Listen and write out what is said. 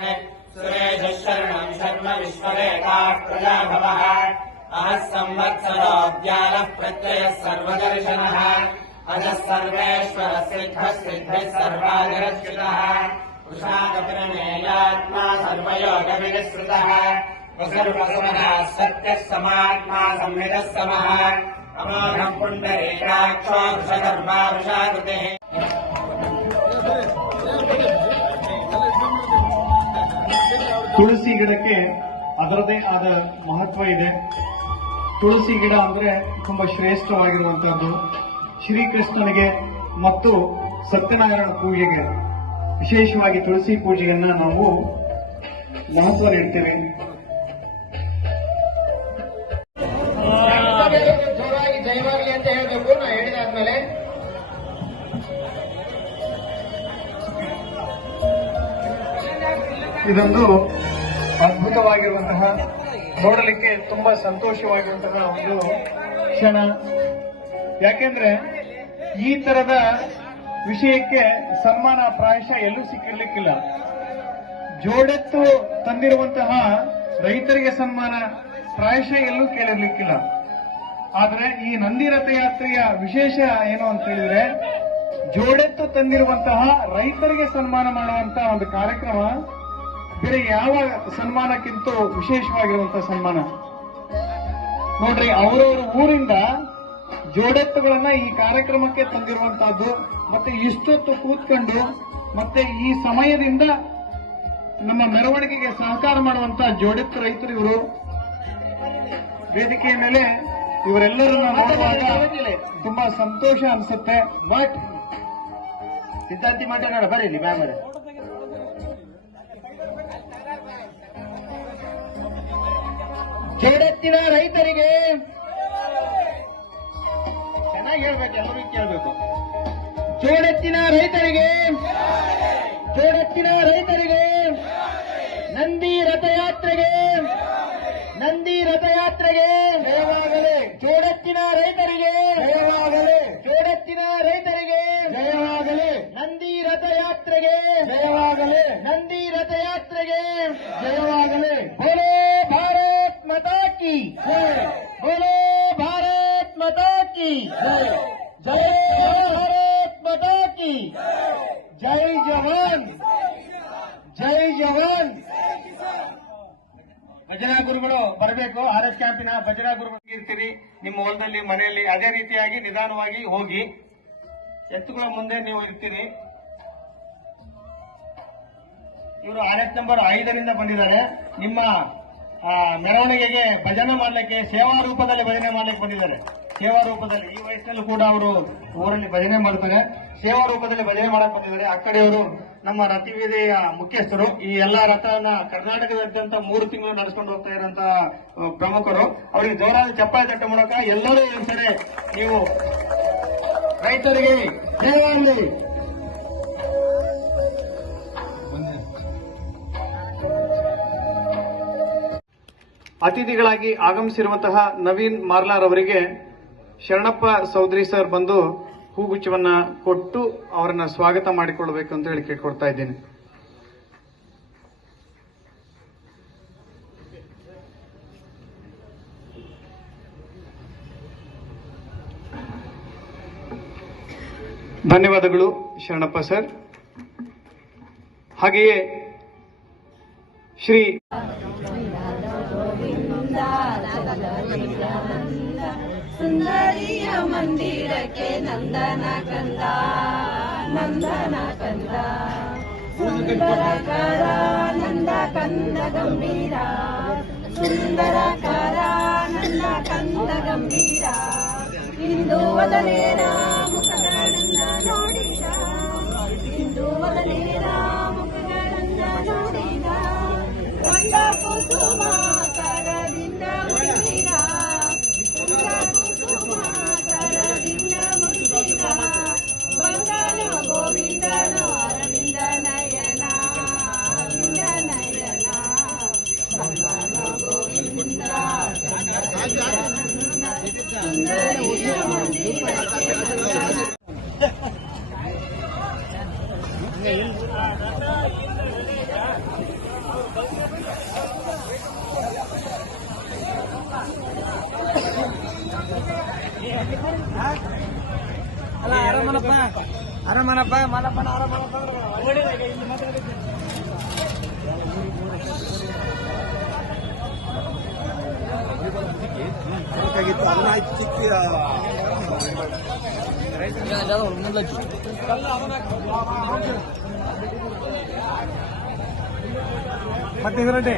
सुरेश शरणं शर्म विश्वरेकाः प्रजाभवः अहः संवत्सरोऽव्यालः प्रत्ययः सर्वदर्शनः अजः सर्वेश्वरः सिद्धः सिद्धिः सर्वादिरच्युतः उषाकपिरणेयात्मा सर्वयोगविनिःसृतः वसर्वसमनः सत्यः समात्मा संहितः समः अमोघम् पुण्डरीकाक्षो वृषगर्भा वृषाकृतिः ತುಳಸಿ ಗಿಡಕ್ಕೆ ಅದರದೇ ಆದ ಮಹತ್ವ ಇದೆ. ತುಳಸಿ ಗಿಡ ಅಂದ್ರೆ ತುಂಬಾ ಶ್ರೇಷ್ಠವಾಗಿರುವಂತಹದ್ದು. ಶ್ರೀಕೃಷ್ಣನಿಗೆ ಮತ್ತು ಸತ್ಯನಾರಾಯಣ ಪೂಜೆಗೆ ವಿಶೇಷವಾಗಿ ತುಳಸಿ ಪೂಜೆಯನ್ನ ನಾವು ಮಹತ್ವ ನೀಡ್ತೇವೆ. ಜೋರಾಗಿ ಜಯವಾಗಲಿ ಅಂತ ಹೇಳಬೇಕು. ನಾ ಹೇಳಿದಾದ್ಮೇಲೆ ಇದೊಂದು ಅದ್ಭುತವಾಗಿರುವಂತಹ, ನೋಡಲಿಕ್ಕೆ ತುಂಬಾ ಸಂತೋಷವಾಗಿರುವಂತಹ ಒಂದು ಕ್ಷಣ. ಯಾಕೆಂದ್ರೆ ಈ ತರದ ವಿಷಯಕ್ಕೆ ಸನ್ಮಾನ ಪ್ರಾಯಶಃ ಎಲ್ಲೂ ಸಿಕ್ಕಿರ್ಲಿಕ್ಕಿಲ್ಲ. ಜೋಡೆತ್ತು ತಂದಿರುವಂತಹ ರೈತರಿಗೆ ಸನ್ಮಾನ ಪ್ರಾಯಶಃ ಎಲ್ಲೂ ಕೇಳಿರ್ಲಿಕ್ಕಿಲ್ಲ. ಆದ್ರೆ ಈ ನಂದಿ ರಥಯಾತ್ರೆಯ ವಿಶೇಷ ಏನು ಅಂತ ಹೇಳಿದ್ರೆ, ಜೋಡೆತ್ತು ತಂದಿರುವಂತಹ ರೈತರಿಗೆ ಸನ್ಮಾನ ಮಾಡುವಂತಹ ಒಂದು ಕಾರ್ಯಕ್ರಮ ಬೇರೆ ಯಾವ ಸನ್ಮಾನಕ್ಕಿಂತ ವಿಶೇಷವಾಗಿರುವಂತಹ ಸನ್ಮಾನ. ನೋಡ್ರಿ, ಅವರವರ ಊರಿಂದ ಜೋಡೆತ್ತುಗಳನ್ನ ಈ ಕಾರ್ಯಕ್ರಮಕ್ಕೆ ತಂದಿರುವಂತಹದ್ದು, ಮತ್ತೆ ಇಷ್ಟೊತ್ತು ಕೂತ್ಕೊಂಡು ಮತ್ತೆ ಈ ಸಮಯದಿಂದ ನಮ್ಮ ಮೆರವಣಿಗೆಗೆ ಸಹಕಾರ ಮಾಡುವಂತಹ ಜೋಡೆತ್ತು ರೈತರು ಇವರು. ವೇದಿಕೆಯ ಮೇಲೆ ಇವರೆಲ್ಲರನ್ನ ನೋಡುವಾಗ ತುಂಬಾ ಸಂತೋಷ ಅನ್ಸುತ್ತೆ. But Siddhanti ಮಾತನಾಡ Bareilly ma'am. ಜೋಡೆತ್ತಿನ ರೈತರಿಗೆ ಚೆನ್ನಾಗಿ ಹೇಳ್ಬೇಕು, ಎಲ್ಲರೂ ಕೇಳಬೇಕು. ಜೋಡೆತ್ತಿನ ರೈತರಿಗೆ, ಜೋಡೆತ್ತಿನ ರೈತರಿಗೆ, ನಂದಿ ರಥಯಾತ್ರೆಗೆ, ನಂದಿ ರಥಯಾತ್ರೆಗೆ ಜಯವಾಗಲಿ. ಜೋಡೆತ್ತಿನ ರೈತರಿಗೆ ಜಯವಾಗಲಿ. ಜೋಡೆತ್ತಿನ ರೈತರಿಗೆ ಜಯವಾಗಲಿ. ನಂದಿ ರಥಯಾತ್ರೆಗೆ ಜಯವಾಗಲಿ. ನಂದಿ ರಥಯಾತ್ರೆಗೆ ಜಯವಾಗಲಿ. ಬೋಲೋ ಭಾರತ್ ಮಾತಾ ಕಿ ಜಯ. ಬೋಲೋ ಭಾರತ್ ಮಾತಾ ಕಿ ಜಯ. ಜಯ ಭಾರತ್ ಮಾತಾ ಕಿ ಜೈ ಜವಾನ್, ಜೈ ಜವಾನ್. ಭಜನಾ ಗುರುಗಳು ಬರಬೇಕು. RS ಕ್ಯಾಂಪಿನ ಭಜನಾ ಗುರುಗಳು ಇರ್ತೀರಿ ನಿಮ್ಮ ಹೊಲದಲ್ಲಿ, ಮನೆಯಲ್ಲಿ. ಅದೇ ರೀತಿಯಾಗಿ ನಿಧಾನವಾಗಿ ಹೋಗಿ. ಎತ್ತುಗಳ ಮುಂದೆ ನೀವು ಇರ್ತೀರಿ. ಇವರು RS ನಂಬರ್ 5ರಿಂದ ಬಂದಿದ್ದಾರೆ. ನಿಮ್ಮ ಮೆರವಣಿಗೆಗೆ ಭಜನೆ ಮಾಡಲಿಕ್ಕೆ ಸೇವಾ ರೂಪದಲ್ಲಿ ಭಜನೆ ಮಾಡಲಿಕ್ಕೆ ಬಂದಿದ್ದಾರೆ. ಸೇವಾ ರೂಪದಲ್ಲಿ ಈ ವಯಸ್ಸಲ್ಲೂ ಕೂಡ ಅವರು ಊರಲ್ಲಿ ಭಜನೆ ಮಾಡ್ತಾರೆ. ಸೇವಾ ರೂಪದಲ್ಲಿ ಭಜನೆ ಮಾಡಕ್ ಬಂದಿದ್ದಾರೆ. ಆ ಕಡೆಯವರು ನಮ್ಮ ರಥವೀದಿಯ ಮುಖ್ಯಸ್ಥರು. ಈ ಎಲ್ಲಾ ರಥನ ಕರ್ನಾಟಕದಾದ್ಯಂತ 3 ತಿಂಗಳು ನಡೆಸ್ಕೊಂಡು ಹೋಗ್ತಾ ಇರುವಂತಹ ಪ್ರಮುಖರು. ಅವರಿಗೆ ಜೋರಾದ ಚಪ್ಪಾಳೆ ತಟ್ಟ ಮೂಲಕ ಎಲ್ಲರೂ ಹೇಳ್ತಾರೆ, ನೀವು ರೈತರಿಗೆ ಜಯವಾಗಲಿ. ಅತಿಥಿಗಳಾಗಿ ಆಗಮಿಸಿರುವಂತಹ ನವೀನ್ ಮಾರ್ಲಾರ್ ಅವರಿಗೆ ಶರಣಪ್ಪ ಸೌದ್ರಿ ಸರ್ ಬಂದು ಹೂಗುಚ್ಛವನ್ನ ಕೊಟ್ಟು ಅವರನ್ನ ಸ್ವಾಗತ ಮಾಡಿಕೊಳ್ಳಬೇಕು ಅಂತ ಹೇಳಿ ಕೇಳ್ಕೊಳ್ತಾ ಇದ್ದೇನೆ. ಧನ್ಯವಾದಗಳು ಶರಣಪ್ಪ ಸರ್. ಹಾಗೆಯೇ ಶ್ರೀ ಸುಂದರಿಯ ಮಂದಿರಕ್ಕೆ ನಂದನ ಕಂದ, ನಂದನ ಕಂದ, ಸುಂದರಕರ ನಂದ ಕಂದ ಗಂಭೀರ, ಸುಂದರಕರ ನಂದ ಕಂದ ಗಂಭೀರ. ಇಂದು ವದನೇರ ಮುಖಗಳನ್ನ ನೋಡಿದ, ಇಂದು ವದನೇರ ಮುಖಗಳನ್ನ ನೋಡಿದ, ಒಂದ ಕುಸುಮ ಕರದಿಂದ ಮುಡಿದ, ಕರದಿಂದ ಮುಡಿದ, ಬಂದನು ಗೋವಿಂದನು ಅರವಿಂದ ನಯನ, ಅರವಿಂದ ನಯನ, ಬಂದನು ಗೋವಿಂದ ಸುಂದರಿಯ ಮಂದಿರಕ್ಕೆ ಆರಾಮನಪ್ಪ ಮಲ್ಲಪ್ಪನ ಆರಾಮನಪ್ಪ ಮತ್ತೆ